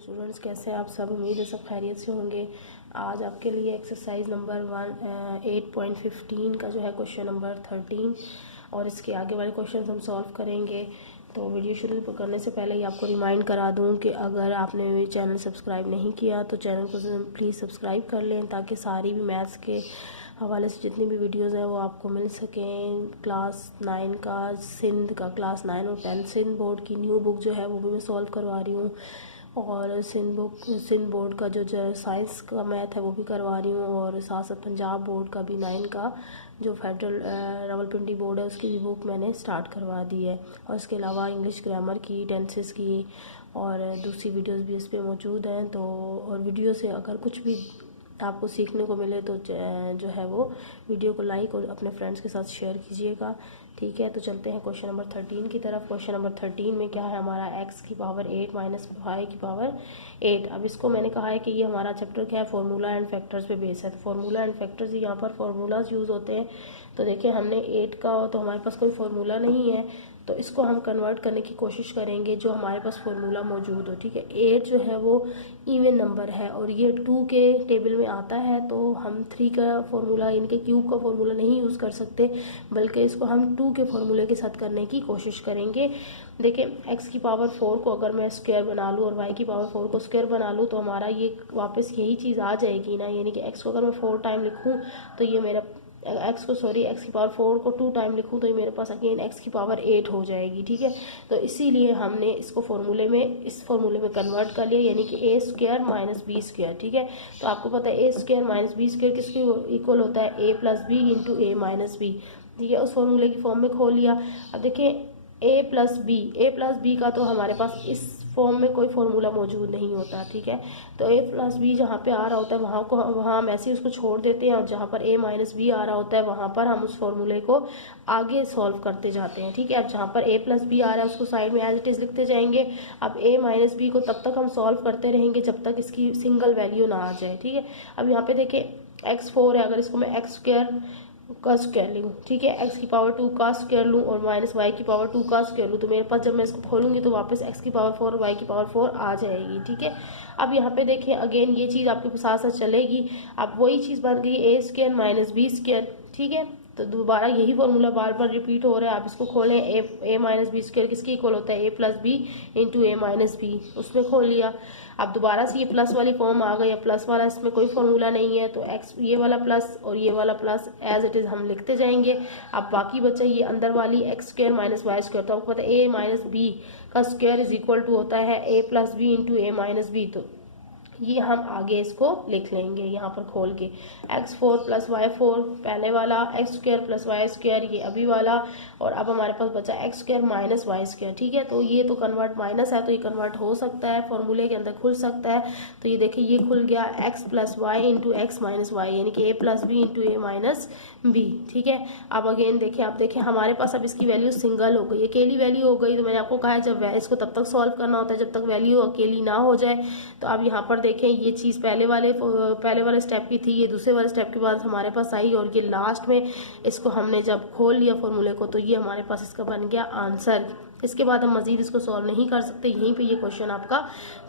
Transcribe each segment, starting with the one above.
Morning students, कैसे हैं आप सब। उम्मीद है सब खैरियत से होंगे। आज आपके लिए एक्सरसाइज नंबर 8.15 का जो है क्वेश्चन नंबर 13 और इसके आगे वाले क्वेश्चन हम सॉल्व करेंगे। तो वीडियो शुरू करने से पहले ही आपको रिमाइंड करा दूं कि अगर आपने मेरे चैनल सब्सक्राइब नहीं किया तो चैनल को प्लीज़ सब्सक्राइब कर लें, ताकि सारी भी मैथ्स के हवाले से जितनी भी वीडियोस हैं वो आपको मिल सकें। क्लास 9 का सिंध का क्लास 9 और 10 सिंध बोर्ड की न्यू बुक जो है वो भी मैं सॉल्व करवा रही हूँ, और सिंध बोर्ड का जो साइंस का मैथ है वो भी करवा रही हूँ, और साथ साथ पंजाब बोर्ड का भी 9 का जो फेडरल रावलपिंडी बोर्ड है उसकी भी बुक मैंने स्टार्ट करवा दी है। और इसके अलावा इंग्लिश ग्रामर की, टेंसेस की और दूसरी वीडियोस भी इस पर मौजूद हैं। तो और वीडियो से अगर कुछ भी आपको सीखने को मिले तो जो है वो वीडियो को लाइक और अपने फ्रेंड्स के साथ शेयर कीजिएगा। ठीक है, तो चलते हैं क्वेश्चन नंबर 13 की तरफ। क्वेश्चन नंबर 13 में क्या है हमारा, x की पावर 8 माइनस y की पावर 8। अब इसको मैंने कहा है कि ये हमारा चैप्टर क्या है, फार्मूला एंड फैक्टर्स पे बेस है। तो फार्मूला एंड फैक्टर्स, यहाँ पर फार्मूलाज यूज़ होते हैं। तो देखिए हमने 8 का तो हमारे पास कोई फार्मूला नहीं है, तो इसको हम कन्वर्ट करने की कोशिश करेंगे जो हमारे पास फार्मूला मौजूद हो। ठीक है, 8 जो है वो इवन नंबर है और ये 2 के टेबल में आता है, तो हम 3 का फार्मूला इनके क्यूब का फार्मूला नहीं यूज़ कर सकते, बल्कि इसको हम 2 के फार्मूले के साथ करने की कोशिश करेंगे। देखिए x की पावर 4 को अगर मैं स्क्वायर बना लूँ और y की पावर 4 को स्क्वायर बना लूँ तो हमारा ये वापस यही चीज़ आ जाएगी ना, यानी कि x को अगर मैं 4 टाइम लिखूँ तो ये मेरा x की पावर 4 को 2 टाइम लिखूँ तो ये मेरे पास अगेन x की पावर 8 हो जाएगी। ठीक है, तो इसीलिए हमने इसको इस फार्मूले में कन्वर्ट कर लिया, यानी कि a square minus B square. ठीक है, तो आपको पता है a square minus B square किसके इक्वल होता है, a plus B into A minus B. ठीक है, उस फार्मूले की फॉर्म में खोल लिया। अब देखिए ए प्लस बी का तो हमारे पास इस फॉर्म में कोई फार्मूला मौजूद नहीं होता। ठीक है, तो a प्लस बी जहाँ पे आ रहा होता है वहाँ हम ऐसे ही उसको छोड़ देते हैं, और जहाँ पर a माइनस बी आ रहा होता है वहाँ पर हम उस फॉर्मूले को आगे सॉल्व करते जाते हैं। ठीक है, अब जहाँ पर a प्लस बी आ रहा है उसको साइड में एज इट इज़ लिखते जाएंगे। अब a माइनस बी को तब तक हम सॉल्व करते रहेंगे जब तक इसकी सिंगल वैल्यू ना आ जाए। ठीक है, अब यहाँ पे देखिए x4 है, अगर इसको मैं x स्क्वायर का स्क्वायर लूँ, ठीक है, x की पावर 2 का स्क्वायर लूँ और माइनस y की पावर 2 का स्क्वायर लूँ, तो मेरे पास जब मैं इसको खोलूँगी तो वापस x की पावर 4 और y की पावर 4 आ जाएगी। ठीक है, अब यहाँ पे देखिए अगेन ये चीज़ आपके साथ साथ चलेगी। अब वही चीज़ बन गई a square minus B square. ठीक है, तो दोबारा यही फॉर्मूला बार बार रिपीट हो रहा है। आप इसको खोलें, ए माइनस बी स्क्वायर किसके इक्वल होता है, a plus B into A minus B, उसमें खोल लिया। अब दोबारा से ये प्लस वाली फॉर्म आ गई। प्लस वाला इसमें कोई फॉर्मूला नहीं है, तो x ये वाला प्लस और ये वाला प्लस एज इट इज़ हम लिखते जाएंगे। अब बाकी बचा ये अंदर वाली X square minus Y square, तो आपको पता है a माइनस बी का स्क्वायर इज इक्वल टू होता है a plus B into A minus B. तो ये हम आगे इसको लिख लेंगे यहाँ पर खोल के, x4 प्लस y4 पहले वाला, x square plus y square ये अभी वाला, और अब हमारे पास बचा x square minus Y square. ठीक है, तो ये तो कन्वर्ट माइनस है तो ये कन्वर्ट हो सकता है, फॉर्मूले के अंदर खुल सकता है। तो ये देखिए ये खुल गया x plus y into x minus y, यानी कि a plus B into A minus B. ठीक है, अब अगेन देखिए, आप देखिए हमारे पास अब इसकी वैल्यू सिंगल हो गई, अकेली वैल्यू हो गई। तो मैंने आपको कहा है जब इसको तब तक सॉल्व करना होता है जब तक वैल्यू अकेली ना हो जाए। तो अब यहाँ पर देखें ये चीज़ पहले वाले स्टेप की थी, ये दूसरे वाले स्टेप के बाद हमारे पास आई, और ये लास्ट में इसको हमने जब खोल लिया फॉर्मूले को तो ये हमारे पास इसका बन गया आंसर। इसके बाद हम मजीद इसको सॉल्व नहीं कर सकते, यहीं पे ये क्वेश्चन आपका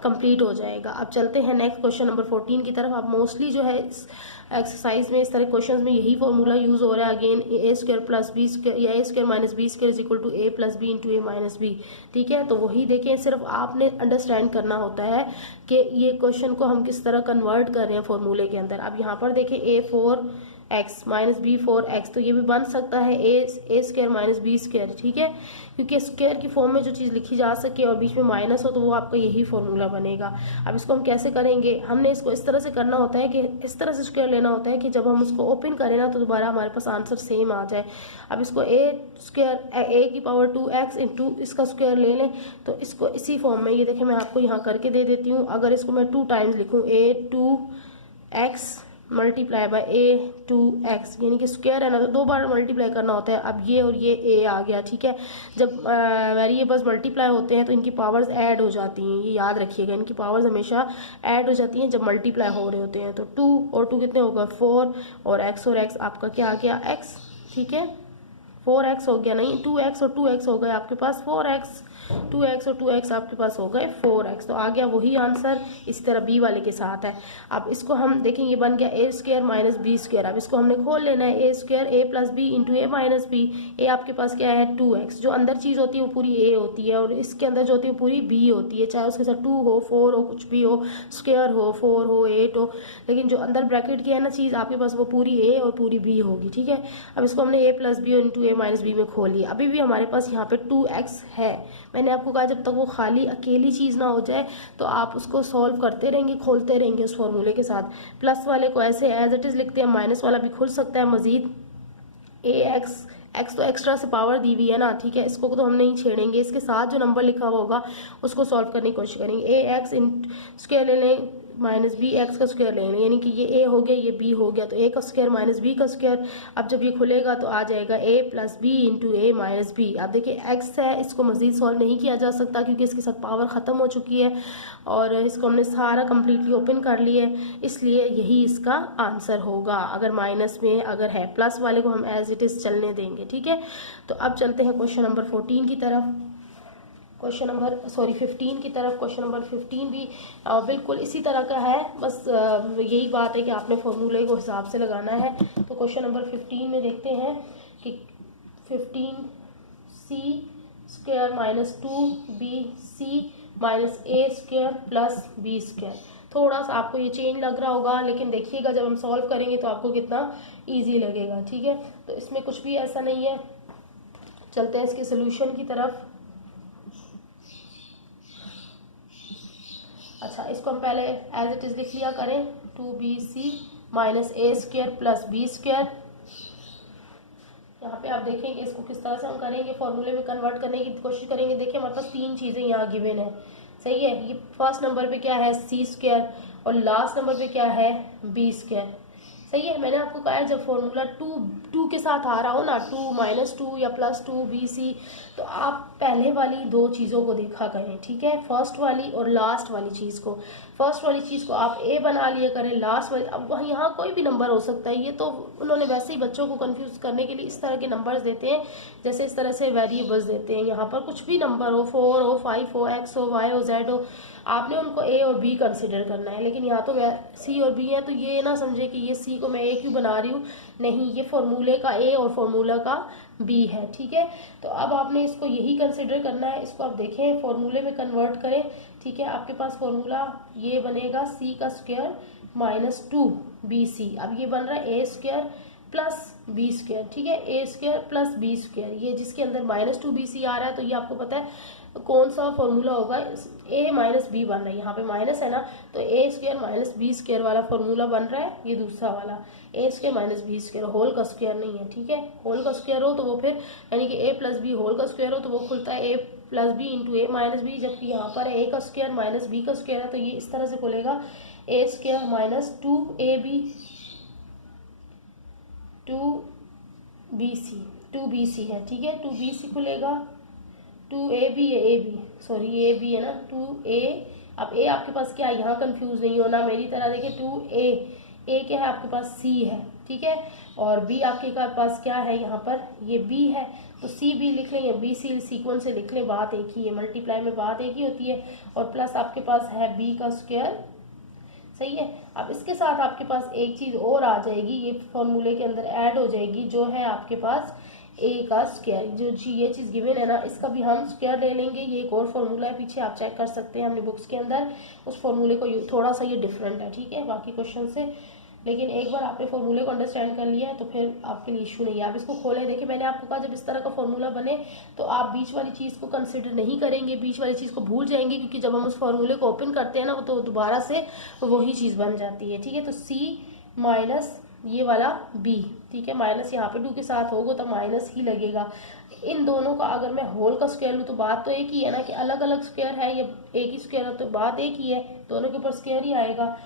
कंप्लीट हो जाएगा। अब चलते हैं नेक्स्ट क्वेश्चन नंबर 14 की तरफ। अब मोस्टली जो है इस एक्सरसाइज में इस तरह क्वेश्चंस में यही फॉर्मूला यूज हो रहा है, again a square plus b square या a square minus B square is equal to a plus B into A minus B. ठीक है, तो वही देखें, सिर्फ आपने अंडरस्टैंड करना होता है कि ये क्वेश्चन को हम किस तरह कन्वर्ट कर रहे हैं फॉर्मूले के अंदर। अब यहाँ पर देखें a4x माइनस b4x, तो ये भी बन सकता है a square minus B square. ठीक है, क्योंकि स्क्वायर की फॉर्म में जो चीज़ लिखी जा सके और बीच में माइनस हो तो वो आपका यही फॉर्मूला बनेगा। अब इसको हम कैसे करेंगे, हमने इसको इस तरह से करना होता है कि इस तरह से स्क्वायर लेना होता है कि जब हम उसको ओपन करें ना तो दोबारा हमारे पास आंसर सेम आ जाए। अब इसको ए की पावर 2x इंटू इसका स्क्वायर ले लें, तो इसको इसी फॉर्म में, ये देखें मैं आपको यहाँ करके दे देती हूँ। अगर इसको मैं 2 टाइम्स लिखूँ, a2x मल्टीप्लाई बाय a2x, यानी कि स्क्वायर है ना तो 2 बार मल्टीप्लाई करना होता है। अब ये और ये a आ गया। ठीक है, जब वेरिएबल्स मल्टीप्लाई होते हैं तो इनकी पावर्स ऐड हो जाती हैं, ये याद रखिएगा, इनकी पावर्स हमेशा ऐड हो जाती हैं जब मल्टीप्लाई हो रहे होते हैं। तो 2 और 2 कितने होगा 4, और x आपका क्या आ गया x। ठीक है, 4x हो गया, नहीं 2x और 2x हो गए आपके पास 4x, 2x और 2x आपके पास हो गए 4x। तो आ गया वही आंसर इस तरह बी वाले के साथ है। अब इसको हम देखेंगे, बन गया a square minus B square. अब इसको हमने खोल लेना है, a square A plus B into A minus B. ए आपके पास क्या है 2x, जो अंदर चीज़ होती है वो पूरी ए होती है और इसके अंदर जो होती है वो पूरी बी होती है, चाहे उसके साथ 2 हो 4 हो कुछ भी हो, स्क्वायर हो 4 हो 8 हो, लेकिन जो अंदर ब्रैकेट की है ना चीज़ आपके पास वो पूरी ए और पूरी बी होगी, ठीक है। अब इसको हमने ए प्लस बी इंटू ए माइनस बी में खोल लिया। अभी भी हमारे पास यहाँ पे 2x है। मैंने आपको कहा जब तक वो खाली अकेली चीज़ ना हो जाए तो आप उसको सॉल्व करते रहेंगे, खोलते रहेंगे उस फॉर्मूले के साथ। प्लस वाले को ऐसे एज इट इज़ लिखते हैं, माइनस वाला भी खुल सकता है मज़ीद। एक्स तो एक्स्ट्रा से पावर दी हुई है ना, ठीक है, इसको तो हम नहीं छेड़ेंगे। इसके साथ जो नंबर लिखा हुआ होगा उसको सॉल्व करने की कोशिश करेंगे। ए एक्स इन स्क्वायर ले लें माइनस बी एक्स का स्क्वायर ले लें, यानी कि ये ए हो गया ये बी हो गया, तो ए का स्क्वायर माइनस बी का स्क्वायर। अब जब ये खुलेगा तो आ जाएगा ए प्लस बी इंटू ए माइनस बी। अब देखिए एक्स है, इसको मजीद सॉल्व नहीं किया जा सकता क्योंकि इसके साथ पावर ख़त्म हो चुकी है और इसको हमने सारा कम्प्लीटली ओपन कर लिया है, इसलिए यही इसका आंसर होगा। अगर माइनस में अगर है, प्लस वाले को हम एज इट इज़ चलने देंगे, ठीक है। तो अब चलते हैं क्वेश्चन नंबर 14 की तरफ, क्वेश्चन नंबर 15 की तरफ। क्वेश्चन नंबर 15 भी बिल्कुल इसी तरह का है, बस यही बात है कि आपने फॉर्मूले को हिसाब से लगाना है। तो क्वेश्चन नंबर 15 में देखते हैं कि 15c square minus 2bc minus a square plus b square. थोड़ा सा आपको ये चेंज लग रहा होगा, लेकिन देखिएगा जब हम सॉल्व करेंगे तो आपको कितना ईजी लगेगा, ठीक है। तो इसमें कुछ भी ऐसा नहीं है। चलते हैं इसके सोल्यूशन की तरफ। अच्छा, इसको हम पहले एज इट इज़ लिख लिया करें, 2bc minus a square plus b square. यहाँ पे आप देखेंगे इसको किस तरह से हम करेंगे, फॉर्मूले में कन्वर्ट करने की कोशिश करेंगे। देखिए हमारे पास तीन चीज़ें यहाँ गिवन है, सही है। ये फर्स्ट नंबर पे क्या है सी स्क्वायर और लास्ट नंबर पे क्या है बी स्क्वायर, सही है। मैंने आपको कहा है जब फॉर्मूला टू के साथ आ रहा हो ना, 2 माइनस 2 या प्लस 2bc, तो आप पहले वाली दो चीज़ों को देखा करें, ठीक है, फर्स्ट वाली और लास्ट वाली चीज़ को। फर्स्ट वाली चीज़ को आप ए बना लिया करें, लास्ट वाली अब वहाँ यहाँ कोई भी नंबर हो सकता है। ये तो उन्होंने वैसे ही बच्चों को कंफ्यूज करने के लिए इस तरह के नंबर्स देते हैं, जैसे इस तरह से वेरिएबल्स देते हैं। यहाँ पर कुछ भी नंबर हो, 4 हो 5 हो x हो y हो z हो, आपने उनको ए और बी कंसिडर करना है। लेकिन यहाँ तो सी और बी है, तो ये ना समझे कि ये सी को मैं ए क्यों बना रही हूँ, नहीं, ये फॉर्मूले का ए और फॉर्मूला का बी है, ठीक है। तो अब आपने इसको यही कंसिडर करना है। इसको आप देखें फॉर्मूले में कन्वर्ट करें, ठीक है। आपके पास फॉर्मूला ये बनेगा सी का स्क्वायर माइनस 2bc। अब ये बन रहा है a square plus b square, ठीक है, a square plus b square. ये जिसके अंदर माइनस 2bc आ रहा है, तो ये आपको पता है कौन सा फॉर्मूला होगा, ए माइनस बी बन रहा है, यहाँ पे माइनस है ना, तो a square minus B square वाला फॉर्मूला बन रहा है। ये दूसरा वाला a square minus B square, whole का स्क्वायर नहीं है, ठीक है। होल का स्क्वायर हो तो वो फिर यानी कि ए प्लस बी होल का स्क्वायर हो तो वो खुलता है ए प्लस बी इंटू ए माइनस बी, जबकि यहाँ पर ए का स्क्वायर माइनस बी का स्क्वायर है, तो ये इस तरह से खुलेगा ए स्क्वायर माइनस 2bc है, ठीक है, 2bc खुलेगा, 2ab है, ए बी है ना, 2a। अब a आपके पास क्या है, यहाँ कंफ्यूज नहीं होना मेरी तरह, देखिए 2a, a क्या है आपके पास c है, ठीक है, और b आपके पास क्या है, यहाँ पर ये b है, तो c b लिख लें या b c सीक्वेंस से लिख लें, बात एक ही है, मल्टीप्लाई में बात एक ही होती है। और प्लस आपके पास है b का स्क्वायर, सही है। अब इसके साथ आपके पास एक चीज़ और आ जाएगी, ये फॉर्मूले के अंदर ऐड हो जाएगी, जो है आपके पास ए का स्क्वायर। जो ये चीज़ गिवन है ना, इसका भी हम स्क्वायर ले लेंगे। ये एक और फॉर्मूला है, पीछे आप चेक कर सकते हैं हमने बुक्स के अंदर, उस फॉर्मूले को थोड़ा सा ये डिफरेंट है, ठीक है, बाकी क्वेश्चन से। लेकिन एक बार आपने फॉर्मूले को अंडरस्टैंड कर लिया है तो फिर आपके लिए इशू नहीं है। आप इसको खोलें, देखिए मैंने आपको कहा जब इस तरह का फॉर्मूला बने तो आप बीच वाली चीज़ को कंसिडर नहीं करेंगे, बीच वाली चीज़ को भूल जाएंगे, क्योंकि जब हम उस फॉर्मूले को ओपन करते हैं ना तो दोबारा से वही चीज़ बन जाती है, ठीक है। तो सी माइनस ये वाला बी, ठीक है, माइनस यहाँ पे 2 के साथ होगा तो माइनस ही लगेगा। इन दोनों का अगर मैं होल का स्क्वायर लूँ तो बात तो एक ही है ना, कि अलग अलग स्क्वायर है या एक ही स्क्वायर है, तो बात एक ही है, दोनों के ऊपर स्क्वायर ही आएगा।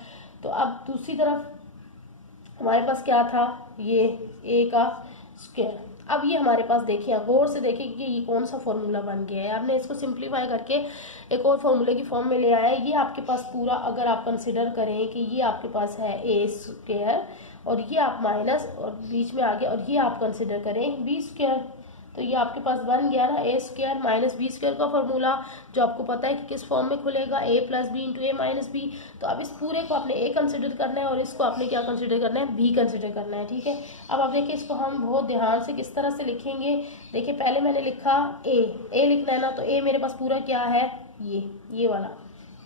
तो अब दूसरी तरफ हमारे पास क्या था, ये ए का स्क्वायर। अब ये हमारे पास देखिए, गौर से देखिए कि ये कौन सा फॉर्मूला बन गया है। आपने इसको सिंप्लीफाई करके एक और फॉर्मूले की फॉर्म में ले आया है। ये आपके पास पूरा अगर आप कंसिडर करें कि ये आपके पास है ए स्क्वायर और ये आप माइनस और बीच में आ गया, और ये आप कंसिडर करें बी स्क्वायर, तो ये आपके पास बन गया ना ए स्क्वायर माइनस बी स्क्वायर का फॉर्मूला, जो आपको पता है कि किस फॉर्म में खुलेगा, ए प्लस बी इंटू ए माइनस बी। तो अब इस पूरे को आपने ए कंसिडर करना है और इसको आपने क्या कंसिडर करना है, बी कंसिडर करना है, ठीक है। अब आप देखिए इसको हम बहुत ध्यान से किस तरह से लिखेंगे। देखिए पहले मैंने लिखा ए लिखना है ना, तो ए मेरे पास पूरा क्या है, ये वाला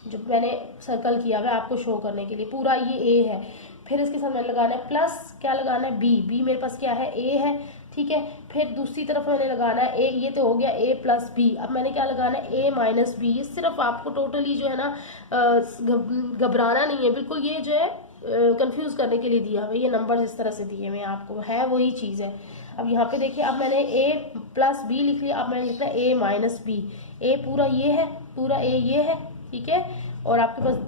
जो मैंने सर्कल किया हुआ आपको शो करने के लिए, पूरा ये ए है। फिर इसके साथ मैंने लगाना है प्लस, क्या लगाना है, बी मेरे पास क्या है, ए है, ठीक है। फिर दूसरी तरफ मैंने लगाना है ए, ये तो हो गया ए प्लस बी। अब मैंने क्या लगाना है, ए माइनस बी। ये सिर्फ आपको टोटली जो है ना घबराना नहीं है बिल्कुल, ये जो है कंफ्यूज करने के लिए दिया हुआ है। ये नंबर इस तरह से दिए हुए आपको, है वही चीज़ है। अब यहाँ पे देखिए, अब मैंने ए प्लस बी लिख लिया, अब मैंने लिखना है ए माइनस बी। ए पूरा ये है, पूरा ए ये है, ठीक है। और आपके पास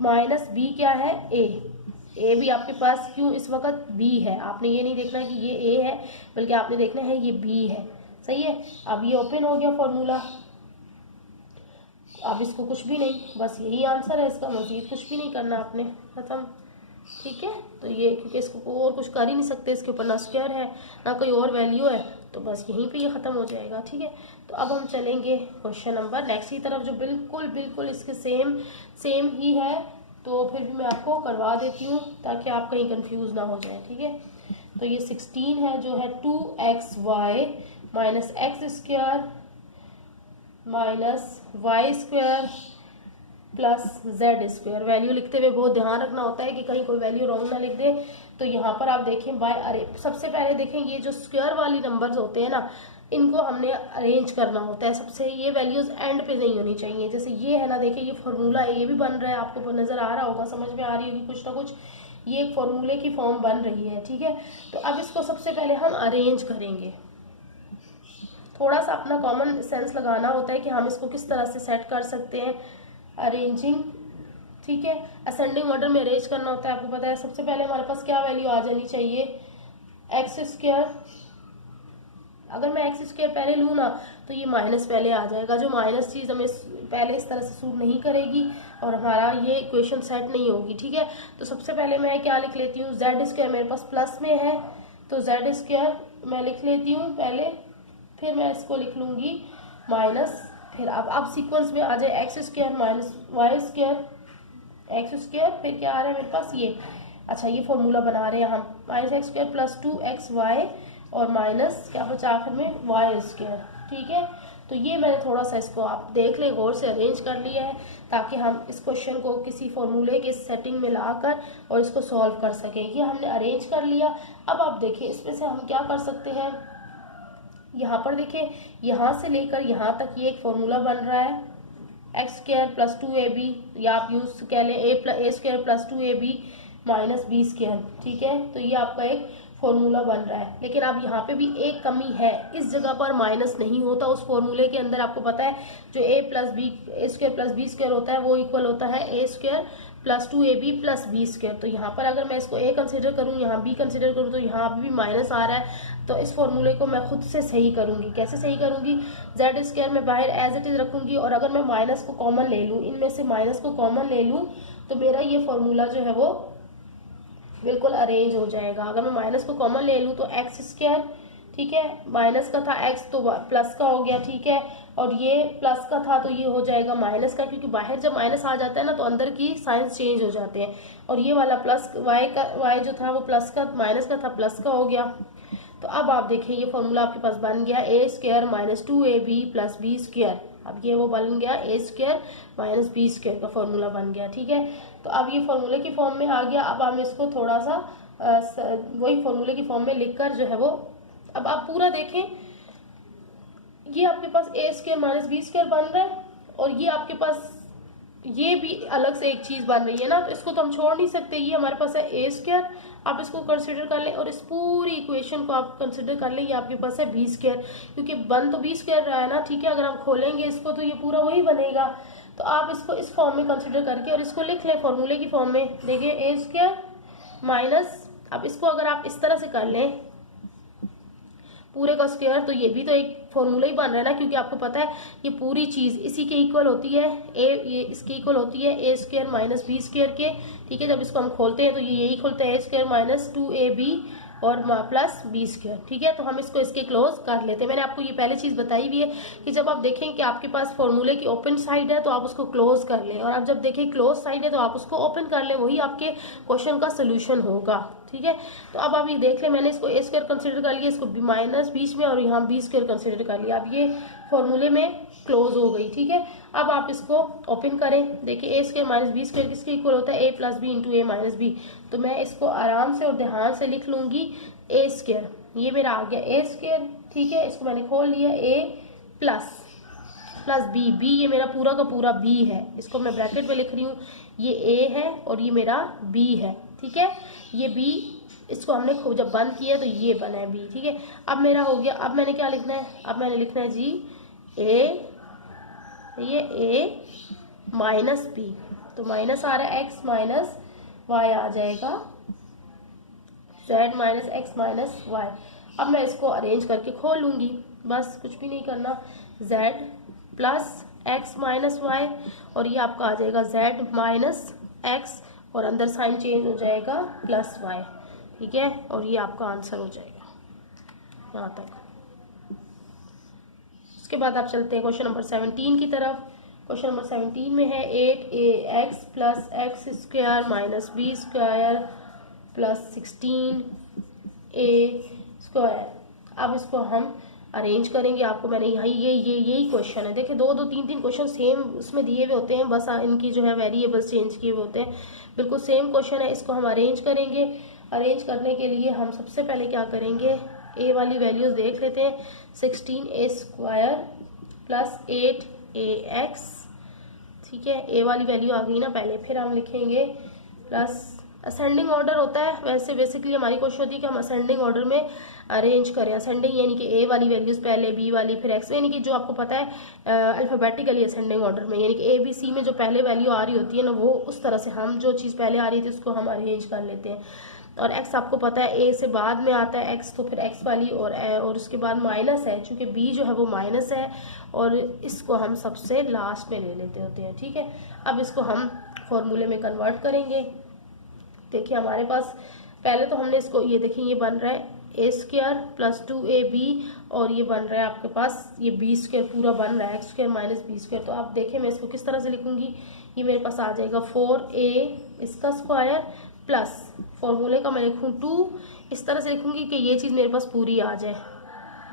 माइनस बी क्या है, ए भी आपके पास क्यों इस वक्त बी है। आपने ये नहीं देखना कि ये ए है, बल्कि आपने देखना है ये बी है, सही है। अब ये ओपन हो गया फॉर्मूला। अब इसको कुछ भी नहीं, बस यही आंसर है इसका, मजीद कुछ भी नहीं करना आपने, खत्म, ठीक है। तो ये क्योंकि इसको और कुछ कर ही नहीं सकते, इसके ऊपर ना स्क्वायर है ना कोई और वैल्यू है, तो बस यहीं पे ये ख़त्म हो जाएगा, ठीक है। तो अब हम चलेंगे क्वेश्चन नंबर नेक्स्ट की तरफ, जो बिल्कुल इसके सेम ही है। तो फिर भी मैं आपको करवा देती हूँ ताकि आप कहीं कंफ्यूज ना हो जाए, ठीक है। तो ये 16 है जो है 2xy minus x square minus Y square plus z square. Value लिखते हुए बहुत ध्यान रखना होता है कि कहीं कोई वैल्यू रॉन्ग ना लिख दे। तो यहाँ पर आप देखें बाय अरे, सबसे पहले देखें ये जो स्क्वायर वाली नंबर्स होते हैं ना, इनको हमने अरेंज करना होता है सबसे। ये वैल्यूज एंड पे नहीं होनी चाहिए। जैसे ये है ना, देखिए ये फॉर्मूला है, ये भी बन रहा है, आपको नजर आ रहा होगा, समझ में आ रही होगी कुछ ना कुछ, ये एक फॉर्मूले की फॉर्म बन रही है, ठीक है। तो अब इसको सबसे पहले हम अरेंज करेंगे। थोड़ा सा अपना कॉमन सेंस लगाना होता है कि हम इसको किस तरह से सेट कर सकते हैं, अरेंजिंग, ठीक है। असेंडिंग ऑर्डर में अरेंज करना होता है, आपको पता है। सबसे पहले हमारे पास क्या वैल्यू आ जानी चाहिए, एक्स स्क्वायर। अगर मैं एक्स स्क्वायर पहले लूँ ना, तो ये माइनस पहले आ जाएगा, जो माइनस चीज़ हमें पहले इस तरह से सूट नहीं करेगी और हमारा ये इक्वेशन सेट नहीं होगी, ठीक है। तो सबसे पहले मैं क्या लिख लेती हूँ, जेड स्क्वायर मेरे पास प्लस में है, तो जेड स्क्वायर मैं लिख लेती हूँ पहले, फिर मैं इसको लिख लूँगी माइनस, फिर अब सीक्वेंस में आ जाए x square minus Y square, x square, फिर क्या आ रहा है मेरे पास ये, अच्छा ये फॉर्मूला बना रहे हैं हम, minus x square plus 2xy और माइनस क्या बचा आखिर में, वाई स्क्वायर, ठीक है। तो ये मैंने थोड़ा सा इसको आप देख लें गौर से अरेंज कर लिया है, ताकि हम इस क्वेश्चन को किसी फॉर्मूले के सेटिंग में लाकर और इसको सॉल्व कर सकें। ये हमने अरेंज कर लिया। अब आप देखिए इसमें से हम क्या कर सकते हैं, यहाँ पर देखिए यहाँ से लेकर यहाँ तक ये एक फॉर्मूला बन रहा है, एक्स स्क्वायर प्लस 2ab, या आप यूज कह लें a square plus 2ab minus B square, ठीक है। तो ये आपका एक फॉर्मूला बन रहा है। लेकिन अब यहाँ पे भी एक कमी है, इस जगह पर माइनस नहीं होता उस फॉर्मूले के अंदर। आपको पता है जो a square plus b square होता है वो इक्वल होता है a square plus 2ab plus b square. तो यहाँ पर अगर मैं इसको ए कंसिडर करूँ, यहाँ बी कंसिडर करूँ, तो यहाँ भी माइनस आ रहा है। तो इस फॉर्मूले को मैं खुद से सही करूँगी। कैसे सही करूँगी, जेड स्क्वायर में बाहर एज इट इज रखूँगी, और अगर मैं माइनस को कॉमन ले लूँ, इनमें से माइनस को कॉमन ले लूँ, तो मेरा ये फॉर्मूला जो है वो बिल्कुल अरेंज हो जाएगा। अगर मैं माइनस को कॉमन ले लूँ तो एक्स स्क्वायर, ठीक है, माइनस का था एक्स तो प्लस का हो गया, ठीक है, और ये प्लस का था तो ये हो जाएगा माइनस का, क्योंकि बाहर जब माइनस आ जाता है ना तो अंदर की साइंस चेंज हो जाते हैं। और ये वाला प्लस वाई जो था वो प्लस का माइनस का था प्लस का हो गया। तो अब आप देखिए ये फॉर्मूला आपके पास बन गया, a square minus 2ab plus b square. अब ये वो बन गया a square minus B square का फॉर्मूला बन गया, ठीक है। तो अब ये फॉर्मूले की फॉर्म में आ गया। अब हम इसको थोड़ा सा वही फॉर्मूले की फॉर्म में लिखकर जो है वो, अब आप पूरा देखें, ये आपके पास ए स्क्वायर माइनस बी स्क्वायर बन रहा है, और ये आपके पास ये भी अलग से एक चीज बन रही है ना, तो इसको तो हम छोड़ नहीं सकते। ये हमारे पास है ए स्क्वायर, आप इसको कंसिडर कर लें, और इस पूरी इक्वेशन को आप कंसिडर कर लें, ये आपके पास है बी स्क्वायर, क्योंकि बन तो बी स्क्वायर रहा है ना, ठीक है। अगर हम खोलेंगे इसको तो ये पूरा वही बनेगा। तो आप इसको इस फॉर्म में कंसिडर करके और इसको लिख लें फॉर्मूले की फॉर्म में। देखिए ए स्क्वायर माइनस, अब इसको अगर आप इस तरह से कर लें पूरे का स्क्वायर, तो ये भी तो एक फॉर्मूला ही बन रहा है ना, क्योंकि आपको पता है ये पूरी चीज इसी के इक्वल होती है, ये इसके इक्वल होती है a square minus B square के, ठीक है। जब इसको हम खोलते हैं तो ये यही खुलता है ए स्क्वायर माइनस 2ab और प्लस बी स्क्वायर। ठीक है, तो हम इसको इसके क्लोज कर लेते हैं। मैंने आपको ये पहले चीज़ बताई भी है कि जब आप देखें कि आपके पास फॉर्मूले की ओपन साइड है तो आप उसको क्लोज कर लें, और आप जब देखें क्लोज साइड है तो आप उसको ओपन कर लें, वही आपके क्वेश्चन का सोल्यूशन होगा। ठीक है, तो अब आप ये देख लें, मैंने इसको ए स्क्वायर कंसिडर कर लिया, इसको माइनस बीच में, और यहाँ बी स्क्वायर कंसिडर कर लिया। अब ये फॉर्मूले में क्लोज हो गई। ठीक है, अब आप इसको ओपन करें। देखिए ए स्क्वायर माइनस बी स्क्वायर किसके इक्वल होता है, ए प्लस बी इंटू ए माइनस बी। तो मैं इसको आराम से और ध्यान से लिख लूंगी ए स्क्वायर, ये मेरा आ गया ए स्क्वायर। ठीक है, इसको मैंने खोल लिया, ए प्लस प्लस बी, बी ये मेरा पूरा का पूरा बी है, इसको मैं ब्रैकेट में लिख रही हूँ, ये ए है और ये मेरा बी है। ठीक है, ये बी, इसको हमने जब बंद किया तो ये बना है बी। ठीक है, अब मेरा हो गया, अब मैंने क्या लिखना है, अब मैंने लिखना है जी ए, ये ए माइनस बी, तो माइनस आ रहा है एक्स माइनस वाई आ जाएगा, z minus x minus y. अब मैं इसको अरेंज करके खोल लूंगी, बस कुछ भी नहीं करना, z plus x minus y, और ये आपका आ जाएगा z माइनस एक्स, और अंदर साइन चेंज हो जाएगा प्लस वाई। ठीक है, और ये आपका आंसर हो जाएगा यहाँ तक। उसके बाद आप चलते हैं क्वेश्चन नंबर 17 की तरफ। क्वेश्चन नंबर 17 में है 8ax plus x square minus B square plus 16a square. अब इसको हम अरेंज करेंगे, आपको मैंने यही क्वेश्चन है। देखिए 2 3 क्वेश्चन सेम उसमें दिए हुए होते हैं, बस इनकी जो है वेरिएबल्स चेंज किए हुए होते हैं, बिल्कुल सेम क्वेश्चन है। इसको हम अरेंज करेंगे। अरेंज करने के लिए हम सबसे पहले क्या करेंगे, ए वाली वैल्यूज देख लेते हैं, 16a स्क्वायर प्लस 8ax। ठीक है, ए वाली वैल्यू आ गई ना पहले, फिर हम लिखेंगे प्लस, असेंडिंग ऑर्डर होता है वैसे, बेसिकली हमारी कोशिश होती है कि हम असेंडिंग ऑर्डर में अरेंज करें। असेंडिंग यानी कि ए वाली वैल्यूज पहले, बी वाली फिर एक्स, यानी कि जो आपको पता है अल्फाबेटिकली असेंडिंग ऑर्डर में, यानी कि ए बी सी में जो पहले वैल्यू आ रही होती है ना, वो उस तरह से हम जो चीज़ पहले आ रही थी उसको हम अरेंज कर लेते हैं। और एक्स आपको पता है ए से बाद में आता है एक्स, तो फिर एक्स वाली और उसके बाद माइनस है, चूंकि बी जो है वो माइनस है, और इसको हम सबसे लास्ट में ले लेते होते हैं। ठीक है, अब इसको हम फॉर्मूले में कन्वर्ट करेंगे। देखिए हमारे पास पहले तो हमने इसको, ये देखिए ये बन रहा है ए स्क्वायर प्लस 2ab, और ये बन रहा है आपके पास ये बी स्क्वायर पूरा बन रहा है, x square minus B square. तो आप देखें मैं इसको किस तरह से लिखूंगी, ये मेरे पास आ जाएगा 4a इसका स्क्वायर प्लस फॉर्मूले का मैं लिखूँ 2, इस तरह से लिखूंगी कि ये चीज़ मेरे पास पूरी आ जाए,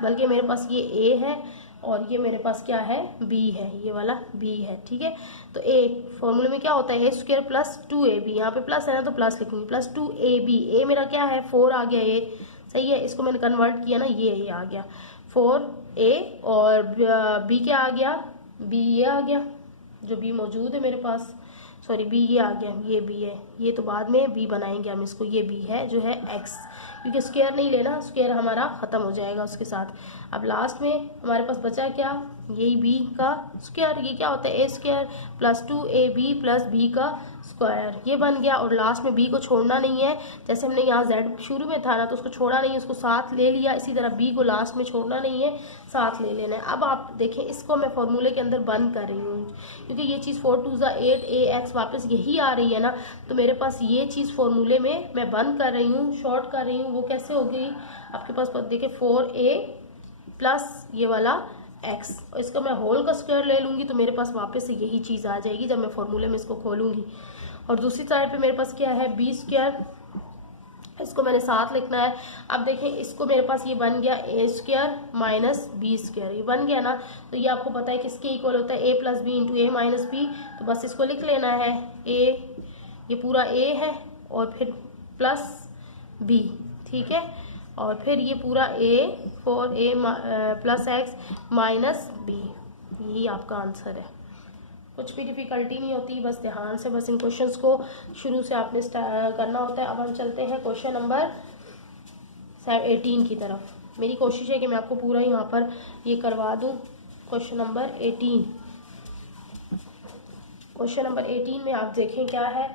बल्कि मेरे पास ये a है और ये मेरे पास क्या है, b है, ये वाला b है। ठीक है, तो a फॉर्मूले में क्या होता है, ए स्क्वायर प्लस 2ab, यहाँ पे प्लस है ना तो प्लस लिखूंगी, प्लस 2ab, a मेरा क्या है 4 आ गया, ये सही है, इसको मैंने कन्वर्ट किया ना, ये आ गया 4a, और b क्या आ गया, b ये आ गया, जो b मौजूद है मेरे पास, सॉरी b ये आ गया, ये b है, ये तो बाद में b बनाएंगे हम इसको, ये b है जो है x, क्योंकि स्क्वायर नहीं लेना, स्क्वायर हमारा ख़त्म हो जाएगा उसके साथ। अब लास्ट में हमारे पास बचा क्या, यही b का स्क्वायर, ये क्या होता है a square plus 2ab plus b का स्क्वायर, ये बन गया। और लास्ट में b को छोड़ना नहीं है, जैसे हमने यहाँ z शुरू में था ना तो उसको छोड़ा नहीं है, उसको साथ ले लिया, इसी तरह b को लास्ट में छोड़ना नहीं है, साथ ले लेना है। अब आप देखें इसको मैं फॉर्मूले के अंदर बंद कर रही हूँ, क्योंकि ये चीज़ 4 2 8ax वापस यही आ रही है ना, तो मेरे पास ये चीज़ फॉर्मूले में मैं बंद कर रही हूँ, शॉर्ट कर रही हूँ। वो कैसे हो गई, आपके पास देखिए 4a प्लस ये वाला x, और इसका मैं होल का स्क्वायर ले लूँगी तो मेरे पास वापस से यही चीज़ आ जाएगी जब मैं फॉर्मूले में इसको खोलूँगी। और दूसरी साइड पे मेरे पास क्या है, b स्क्वायर, इसको मैंने साथ लिखना है। अब देखें इसको मेरे पास ये बन गया a square minus B square, ये बन गया ना, तो ये आपको पता है किसके इक्वल होता है, a plus B into A minus B, तो बस इसको लिख लेना है, a ये पूरा a है और फिर प्लस b। ठीक है, और फिर ये पूरा a 4a plus x minus b, यही आपका आंसर है। कुछ भी डिफ़िकल्टी नहीं होती, बस ध्यान से बस इन क्वेश्चंस को शुरू से आपने करना होता है। अब हम चलते हैं क्वेश्चन नंबर 18 की तरफ। मेरी कोशिश है कि मैं आपको पूरा यहाँ पर ये करवा दूँ। क्वेश्चन नंबर 18, क्वेश्चन नंबर 18 में आप देखें क्या है,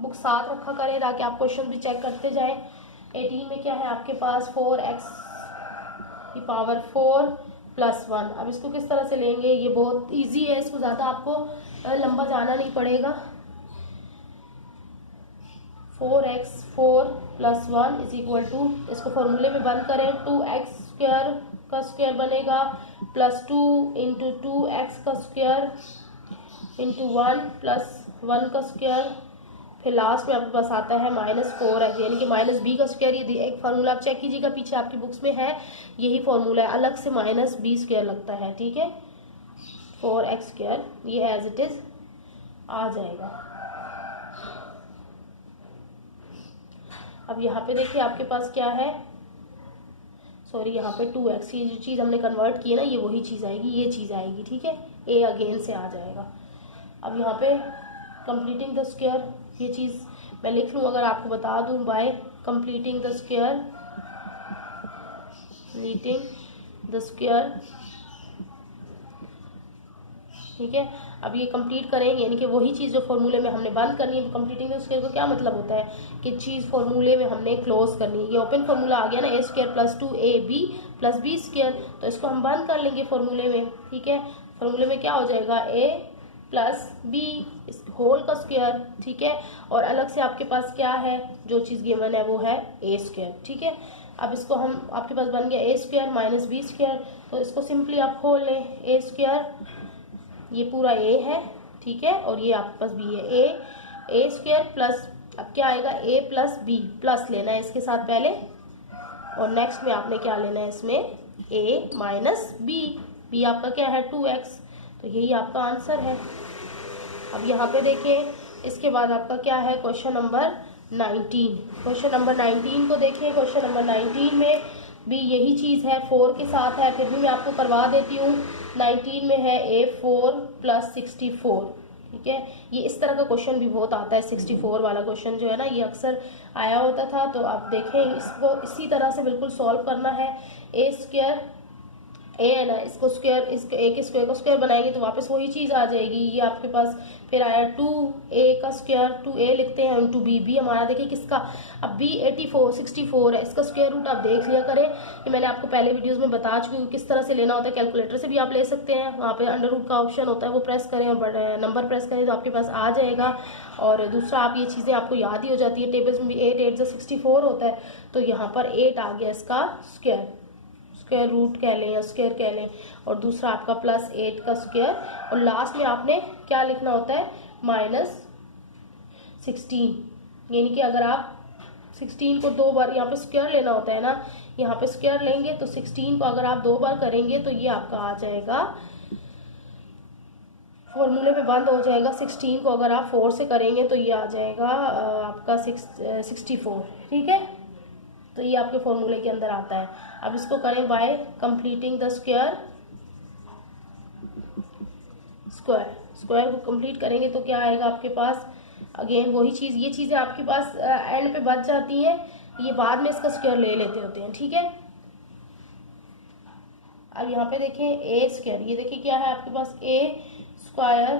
बुक साथ रखा करें ताकि आप क्वेश्चन भी चेक करते जाएं। 18 में क्या है आपके पास, 4x की पावर 4 प्लस 1। अब इसको किस तरह से लेंगे, ये बहुत इजी है, इसको ज़्यादा आपको लंबा जाना नहीं पड़ेगा। 4x4 plus 1 is equal to, इसको फॉर्मूले में बंद करें, 2x स्क्वायर का स्क्वायर बनेगा प्लस 2 इंटू 2x का स्क्वायर इंटू 1 प्लस 1 का स्क्वायर, फिर लास्ट में आपके पास आता है -4x, यानी कि -b का स्क्वायर। ये एक फार्मूला आप चेक कीजिएगा, पीछे आपकी बुक्स में है, यही फार्मूला है, अलग से -b स्क्वायर लगता है, ठीक है। 4x स्क्वायर ये एज इट इज आ जाएगा। अब यहाँ पे देखिए आपके पास क्या है, सॉरी यहाँ पे 2x, ये जो चीज़ हमने कन्वर्ट की है ना, ये वही चीज़ आएगी, ये चीज़ आएगी, ठीक है, a अगेन से आ जाएगा। अब यहाँ पे कंप्लीटिंग द स्क्वायर, ये चीज़ मैं लिख लूँ, अगर आपको बता दूँ, bye completing the square, completing the square, ठीक है। अब ये कंप्लीट करेंगे, यानी कि वही चीज़ जो फॉर्मूले में हमने बंद करनी है। कंप्लीटिंग द स्क्वायर को क्या मतलब होता है कि चीज़ फॉर्मूले में हमने क्लोज करनी है। ये ओपन फॉर्मूला आ गया ना, a square plus 2ab plus b square, तो इसको हम बंद कर लेंगे फॉर्मूले में, ठीक है। फॉर्मूले में क्या हो जाएगा, a प्लस b होल का स्क्वायर, ठीक है। और अलग से आपके पास क्या है, जो चीज़ गिवन है वो है a स्क्वायर, ठीक है। अब इसको हम, आपके पास बन गया a square minus b square, तो इसको सिंपली आप खोल लें, a स्क्वायर, ये पूरा a है, ठीक है, और ये आपके पास b है, a स्क्वायर प्लस, अब क्या आएगा, a प्लस b, प्लस लेना है इसके साथ पहले, और नेक्स्ट में आपने क्या लेना है इसमें, a माइनस b आपका क्या है 2x, तो यही आपका आंसर है। अब यहाँ पे देखें, इसके बाद आपका क्या है, क्वेश्चन नंबर 19। क्वेश्चन नंबर 19 को देखें, क्वेश्चन नंबर 19 में भी यही चीज़ है, 4 के साथ है, फिर भी मैं आपको करवा देती हूँ। 19 में है a4 प्लस 64, ठीक है। ये इस तरह का क्वेश्चन भी बहुत आता है, 64 वाला क्वेश्चन जो है ना, ये अक्सर आया होता था। तो आप देखें, इसको इसी तरह से बिल्कुल सॉल्व करना है। a स्क्वायर, a है ना, इसको स्क्वायर, इसके a के स्क्वायर को स्क्वायर बनाएंगे तो वापस वही चीज़ आ जाएगी। ये आपके पास फिर आया 2a का स्क्वायर, 2a लिखते हैं, इंटू b हमारा देखिए किसका, अब b 64 है, इसका स्क्वायर रूट आप देख लिया करें, ये मैंने आपको पहले वीडियोस में बता चुकी हूँ किस तरह से लेना होता है। कैलकुलेटर से भी आप ले सकते हैं, वहाँ पे अंडर रूट का ऑप्शन होता है, वो प्रेस करें और नंबर प्रेस करें तो आपके पास आ जाएगा। और दूसरा, आप ये चीज़ें आपको याद ही हो जाती है, टेबल्स में भी 8 8 64 होता है, तो यहाँ पर 8 आ गया इसका स्क्वायर, स्क्वायर रूट कह लें या स्क्वायर कह लें, और दूसरा आपका प्लस 8 का स्क्वायर, और लास्ट में आपने क्या लिखना होता है, -16, यानी कि अगर आप 16 को 2 बार यहाँ पे स्क्वायर लेना होता है ना, यहाँ पे स्क्वायर लेंगे तो 16 को अगर आप 2 बार करेंगे तो ये आपका आ जाएगा, फॉर्मूले में बंद हो जाएगा। 16 को अगर आप 4 से करेंगे तो ये आ जाएगा आपका 64, ठीक है। तो ये आपके फॉर्मूले के अंदर आता है। अब इसको करें bye completing the square, square को कंप्लीट करेंगे तो क्या आएगा आपके पास, अगेन वही चीज़, ये चीज़ें आपके पास एंड पे बच जाती हैं, ये बाद में इसका स्क्वायर ले लेते होते हैं, ठीक है। अब यहाँ पे देखें a स्क्वायर, ये देखिए क्या है आपके पास, a स्क्वायर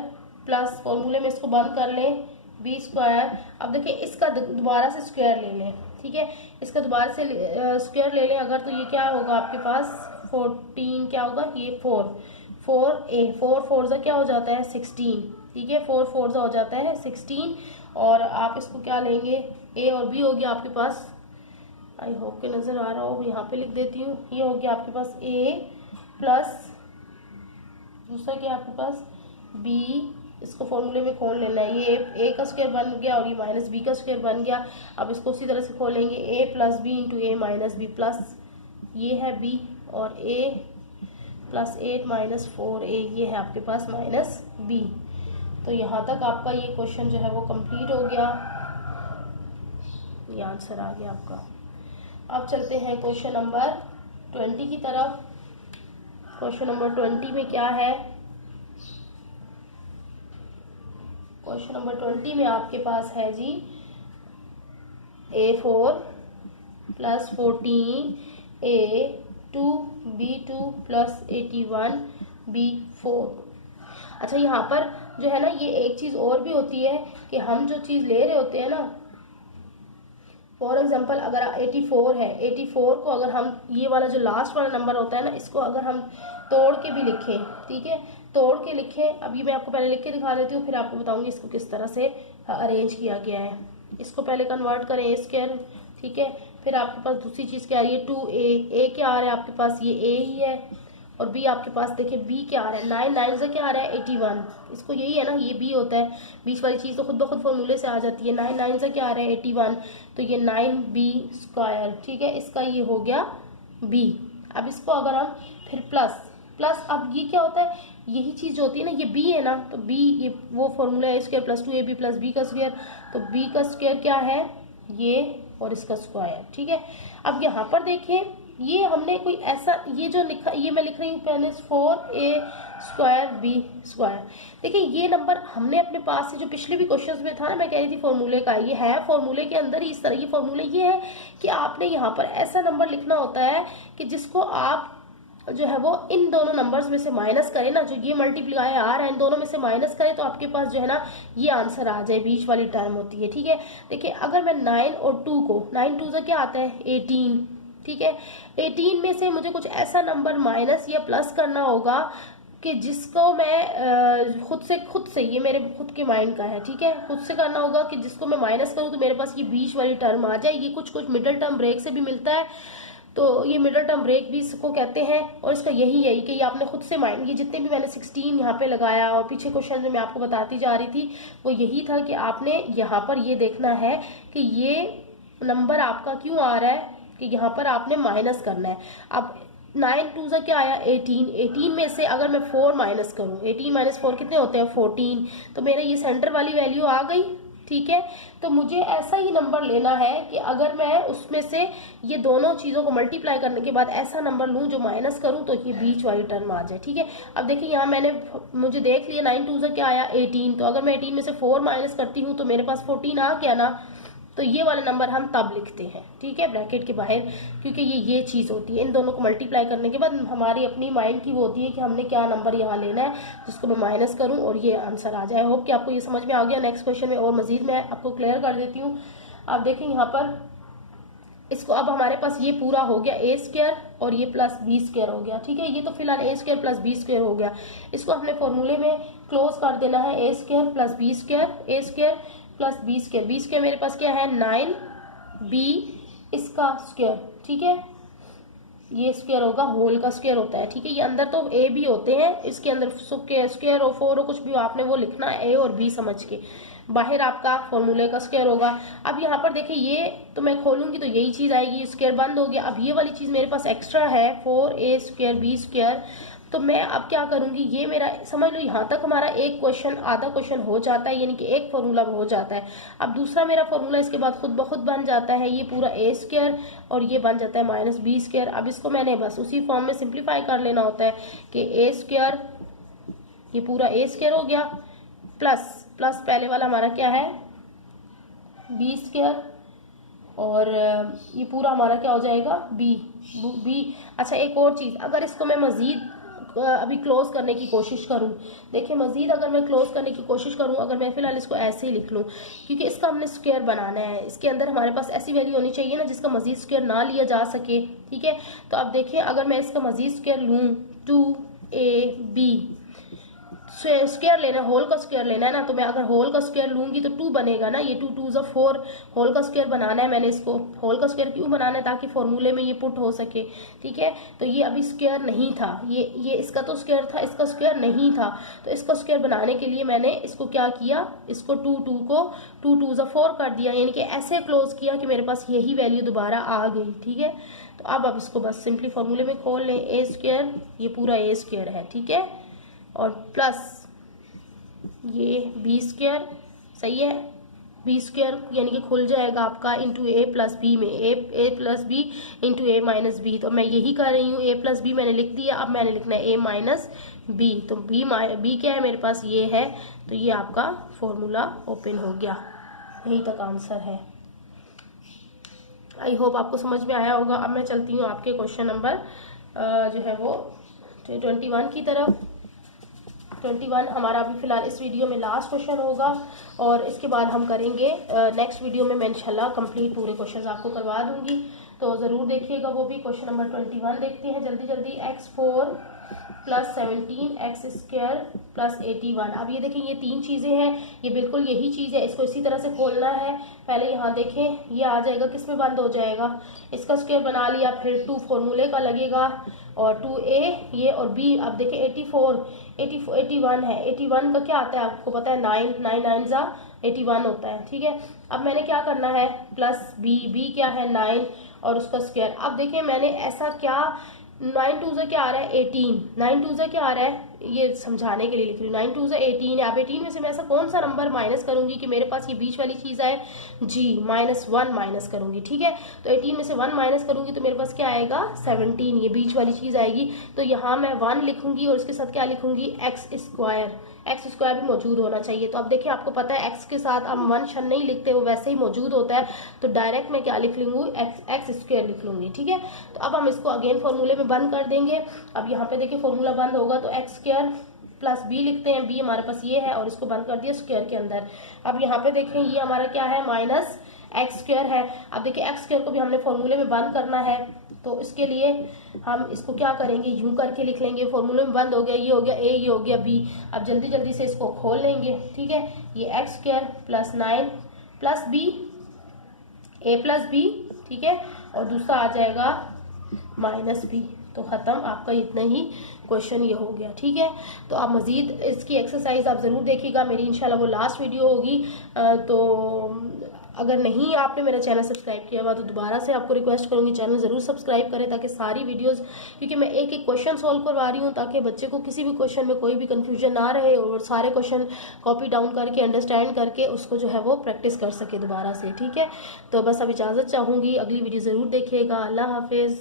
प्लस, फॉर्मूले में इसको बंद कर लें, b स्क्वायर। अब देखिए इसका दोबारा से स्क्वायर ले लें, ठीक है, इसका दोबारा से स्क्वायर ले लें अगर, तो ये क्या होगा आपके पास 14, क्या होगा ये 4 4 क्या हो जाता है 16, ठीक है, 4 4 हो जाता है 16, और आप इसको क्या लेंगे, a और b हो गया आपके पास, आई होप के नज़र आ रहा हो, यहाँ पे लिख देती हूँ, ये हो गया आपके पास a प्लस दूसरा क्या आपके पास b, इसको फॉर्मूले में खोल लेना है, ये a का स्क्वायर बन गया और ये माइनस b का स्क्वायर बन गया। अब इसको उसी तरह से खोलेंगे, a plus B into a minus b plus, ये है b, और a प्लस 8 माइनस 4a, ये है आपके पास माइनस b। तो यहाँ तक आपका ये क्वेश्चन जो है वो कंप्लीट हो गया, ये आंसर आ गया आपका। अब चलते हैं क्वेश्चन नंबर 20 की तरफ। क्वेश्चन नंबर 20 में क्या है, क्वेश्चन नंबर 20 में आपके पास है जी a4 plus 14a2 b2 plus 81 b4। अच्छा, यहाँ पर जो है ना, ये एक चीज़ और भी होती है कि हम जो चीज़ ले रहे होते हैं ना, फॉर एग्जांपल अगर 84 है, 84 को अगर हम, ये वाला जो लास्ट वाला नंबर होता है ना, इसको अगर हम तोड़ के भी लिखें, ठीक है, तोड़ के लिखें, अब ये मैं आपको पहले लिख के दिखा देती हूँ, फिर आपको बताऊंगी इसको किस तरह से अरेंज किया गया है। इसको पहले कन्वर्ट करें ए स्क्वायर, ठीक है। फिर आपके पास दूसरी चीज़ क्या आ रही है 2a, ए क्या आ रहा है आपके पास, ये a ही है, और b आपके पास देखिए b क्या आ रहा है 9, 9 से क्या आ रहा है 81, इसको यही है ना, ये b होता है, बीच वाली चीज़ तो खुद ब खुद फॉर्मूले से आ जाती है। 9, 9 से क्या आ रहा है 81, तो ये 9b स्क्वायर, ठीक है, इसका ये हो गया b। अब इसको अगर हम फिर प्लस प्लस, अब ये क्या होता है, यही चीज़ जो होती है ना, ये b है ना, तो b ये वो फॉर्मूला है square plus 2ab plus b का स्क्वायर, तो b का स्क्वायर क्या है ये, और इसका स्क्वायर, ठीक है। अब यहाँ पर देखें, ये हमने कोई ऐसा, ये जो लिखा, ये मैं लिख रही हूँ पहले 4a स्क्वायर b स्क्वायर। देखिए ये नंबर हमने अपने पास से जो पिछले भी क्वेश्चंस में था ना, मैं कह रही थी फॉर्मूले का, ये है फॉर्मूले के अंदर ही इस तरह की फॉर्मूले ये है कि आपने यहाँ पर ऐसा नंबर लिखना होता है कि जिसको आप जो है वो इन दोनों नंबर्स में से माइनस करें ना, जो ये मल्टीप्लाई आ रहा है इन दोनों में से माइनस करें तो आपके पास जो है ना ये आंसर आ जाए, बीच वाली टर्म होती है, ठीक है। देखिए अगर मैं 9 और 2 को, 9 2 से क्या आता है 18, ठीक है, 18 में से मुझे कुछ ऐसा नंबर माइनस या प्लस करना होगा कि जिसको मैं खुद से ये मेरे खुद के माइंड का है, ठीक है, खुद से करना होगा कि जिसको मैं माइनस करूँ तो मेरे पास ये बीच वाली टर्म आ जाए। ये कुछ मिडिल टर्म ब्रेक से भी मिलता है, तो ये मिडिल टर्म ब्रेक भी इसको कहते हैं, और इसका यही है कि ये आपने खुद से माइंड, ये जितने भी मैंने 16 यहाँ पे लगाया और पीछे क्वेश्चन जो मैं आपको बताती जा रही थी वो यही था कि आपने यहाँ पर ये देखना है कि ये नंबर आपका क्यों आ रहा है, कि यहाँ पर आपने माइनस करना है। अब 9 2 से क्या आया 18, 18 में से अगर मैं 4 माइनस करूँ, 18 माइनस 4 कितने होते हैं 14, तो मेरे ये सेंटर वाली वैल्यू आ गई, ठीक है। तो मुझे ऐसा ही नंबर लेना है कि अगर मैं उसमें से ये दोनों चीज़ों को मल्टीप्लाई करने के बाद ऐसा नंबर लूँ जो माइनस करूँ तो ये बीच वाली टर्म आ जाए, ठीक है। अब देखिए यहाँ मुझे देख लिया 9 2 से क्या आया 18, तो अगर मैं 18 में से 4 माइनस करती हूँ तो मेरे पास 14 आ गया ना, तो ये वाला नंबर हम तब लिखते हैं, ठीक है, ब्रैकेट के बाहर, क्योंकि ये चीज़ होती है, इन दोनों को मल्टीप्लाई करने के बाद हमारी अपनी माइंड की वो होती है कि हमने क्या नंबर यहाँ लेना है जिसको मैं माइनस करूँ और ये आंसर आ जाए। होप कि आपको ये समझ में आ गया। नेक्स्ट क्वेश्चन में और मजीद मैं आपको क्लियर कर देती हूँ। आप देखें यहाँ पर इसको, अब हमारे पास ये पूरा हो गया ए स्क्वायर और ये प्लस बी स्क्वायर हो गया, ठीक है। ये तो फिलहाल ए स्क्वायर प्लस बी स्क्वायर हो गया, इसको हमने फॉर्मूले में क्लोज कर देना है, a square plus b square, a square plus b square, b square मेरे पास क्या है 9b इसका स्क्वायर, ठीक है, ये स्क्वायर होगा, होल का स्क्वायर होता है, ठीक है। ये अंदर तो ए भी होते हैं, इसके अंदर स्क्वायर और 4 और कुछ भी आपने वो लिखना है ए और बी समझ के, बाहर आपका फॉर्मूले का स्क्वायर होगा। अब यहाँ पर देखिए ये तो मैं खोलूंगी तो यही चीज़ आएगी, स्क्वायर बंद हो गया। अब ये वाली चीज़ मेरे पास एक्स्ट्रा है 4a स्क्वायर बी स्क्वायर, तो मैं अब क्या करूंगी, ये मेरा समझ लो यहाँ तक हमारा एक क्वेश्चन, आधा क्वेश्चन हो जाता है, यानी कि एक फॉर्मूला हो जाता है। अब दूसरा मेरा फॉर्मूला इसके बाद खुद ब खुद बन जाता है, ये पूरा ए स्क्वायर और ये बन जाता है माइनस बी स्क्वायर। अब इसको मैंने बस उसी फॉर्म में सिंप्लीफाई कर लेना होता है कि ए स्क्वायर, ये पूरा ए स्क्वायर हो गया, प्लस पहले वाला हमारा क्या है बी स्क्वायर, और ये पूरा हमारा क्या हो जाएगा बी। अच्छा एक और चीज़, अगर इसको मैं मज़ीद अभी क्लोज करने की कोशिश करूं, देखिए मज़ीद अगर मैं क्लोज करने की कोशिश करूं, अगर मैं फ़िलहाल इसको ऐसे ही लिख लूं, क्योंकि इसका हमने स्क्वायर बनाना है, इसके अंदर हमारे पास ऐसी वैल्यू होनी चाहिए ना जिसका मज़ीद स्क्वायर ना लिया जा सके, ठीक है। तो अब देखिए अगर मैं इसका मज़ीद स्क्वायर लूँ 2ab, स्क्वायर लेना, होल का स्क्वायर लेना है ना, तो मैं अगर होल का स्क्वायर लूंगी तो 2 बनेगा ना, ये 2 2 ज़ा 4, होल का स्क्वायर बनाना है मैंने इसको। होल का स्क्वायर क्यों बनाना है, ताकि फॉर्मूले में ये पुट हो सके, ठीक है। तो ये अभी स्क्वायर नहीं था, ये इसका तो स्क्वायर था, इसका स्क्वायर नहीं था, तो इसका स्क्वायर बनाने के लिए मैंने इसको क्या किया, इसको 2 2 को 2 2 ज़ा 4 कर दिया, यानी कि ऐसे क्लोज किया कि मेरे पास यही वैल्यू दोबारा आ गई, ठीक है। तो अब इसको बस सिंपली फॉर्मूले में खोल लें, ए स्क्वायर, ये पूरा ए स्क्वायर है, ठीक है, और प्लस ये बी स्क्वायर, सही है, बी स्क्वायर यानी कि खुल जाएगा आपका इंटू ए प्लस बी में, ए प्लस बी इंटू ए माइनस बी। तो मैं यही कर रही हूँ, ए प्लस बी मैंने लिख दिया, अब मैंने लिखना है ए माइनस बी, तो बी क्या है मेरे पास ये है, तो ये आपका फॉर्मूला ओपन हो गया, यही तक आंसर है। आई होप आपको समझ में आया होगा। अब मैं चलती हूँ आपके क्वेश्चन नंबर जो है वो 21 की तरफ। 21 हमारा अभी फ़िलहाल इस वीडियो में लास्ट क्वेश्चन होगा, और इसके बाद हम करेंगे नेक्स्ट वीडियो में मैं इंशाल्लाह कंप्लीट पूरे क्वेश्चंस आपको करवा दूंगी, तो ज़रूर देखिएगा वो भी। क्वेश्चन नंबर 21 देखते हैं जल्दी जल्दी। x4 plus 17x² plus 81। अब ये देखें, ये तीन चीज़ें हैं, ये बिल्कुल यही चीज़ है, इसको इसी तरह से खोलना है। पहले यहाँ देखें, ये आ जाएगा, किस में बंद हो जाएगा, इसका स्क्वायर बना लिया, फिर 2 फॉर्मूले का लगेगा और 2a ये और b। अब देखें 81 है, 81 का क्या आता है आपको पता है, 9 9 जा 81 होता है, ठीक है। अब मैंने क्या करना है, प्लस b क्या है 9 और उसका स्क्वायर। अब देखिए मैंने ऐसा क्या, 9 2 से क्या आ रहा है 18, 9 2 से क्या आ रहा है, ये समझाने के लिए लिख रही हूँ, 9 2 से 18 है। अब 18 में से मैं ऐसा कौन सा नंबर माइनस करूंगी कि मेरे पास ये बीच वाली चीज़ आए, जी -1 माइनस करूंगी, ठीक है। तो 18 में से 1 माइनस करूंगी तो मेरे पास क्या आएगा 17, ये बीच वाली चीज़ आएगी। तो यहाँ मैं 1 लिखूंगी और इसके साथ क्या लिखूंगी एक्स स्क्वायर भी मौजूद होना चाहिए। तो अब देखिए आपको पता है एक्स के साथ हम 1 शन नहीं लिखते, वो वैसे ही मौजूद होता है, तो डायरेक्ट मैं क्या लिख लूंगी, एक्स स्क्वायर लिख लूंगी, ठीक है। तो अब हम इसको अगेन फॉर्मूले में बंद कर देंगे। अब यहाँ पे देखिए फॉर्मूला बंद होगा तो एक्स स्क्वायर प्लस बी लिखते हैं, बी हमारे पास ये है और इसको बंद कर दिया स्क्वायर के अंदर। अब यहाँ पे देखें ये हमारा क्या है, माइनस एक्स स्क्वायर है। अब देखिए एक्स स्क्वायर को भी हमने फॉर्मूले में बंद करना है, तो इसके लिए हम इसको क्या करेंगे, यूं करके लिख लेंगे, फॉर्मूले में बंद हो गया, ये हो गया ए, ये हो गया बी। अब जल्दी जल्दी से इसको खोल लेंगे, ठीक है। ये x square plus 9 plus b, a plus b, ठीक है, और दूसरा आ जाएगा माइनस बी। तो ख़त्म, आपका इतना ही क्वेश्चन ये हो गया, ठीक है। तो आप मज़ीद इसकी एक्सरसाइज आप ज़रूर देखिएगा, मेरी इंशाल्लाह वो लास्ट वीडियो होगी। तो अगर नहीं आपने मेरा चैनल सब्सक्राइब किया हुआ तो दोबारा से आपको रिक्वेस्ट करूँगी चैनल ज़रूर सब्सक्राइब करें, ताकि सारी वीडियोस, क्योंकि मैं एक एक क्वेश्चन सॉल्व करवा रही हूँ ताकि बच्चे को किसी भी क्वेश्चन में कोई भी कन्फ्यूजन ना रहे और सारे क्वेश्चन कॉपी डाउन करके अंडरस्टैंड करके उसको जो है वो प्रैक्टिस कर सके दोबारा से, ठीक है। तो बस अब इजाज़त चाहूँगी, अगली वीडियो ज़रूर देखिएगा। अल्लाह हाफिज़।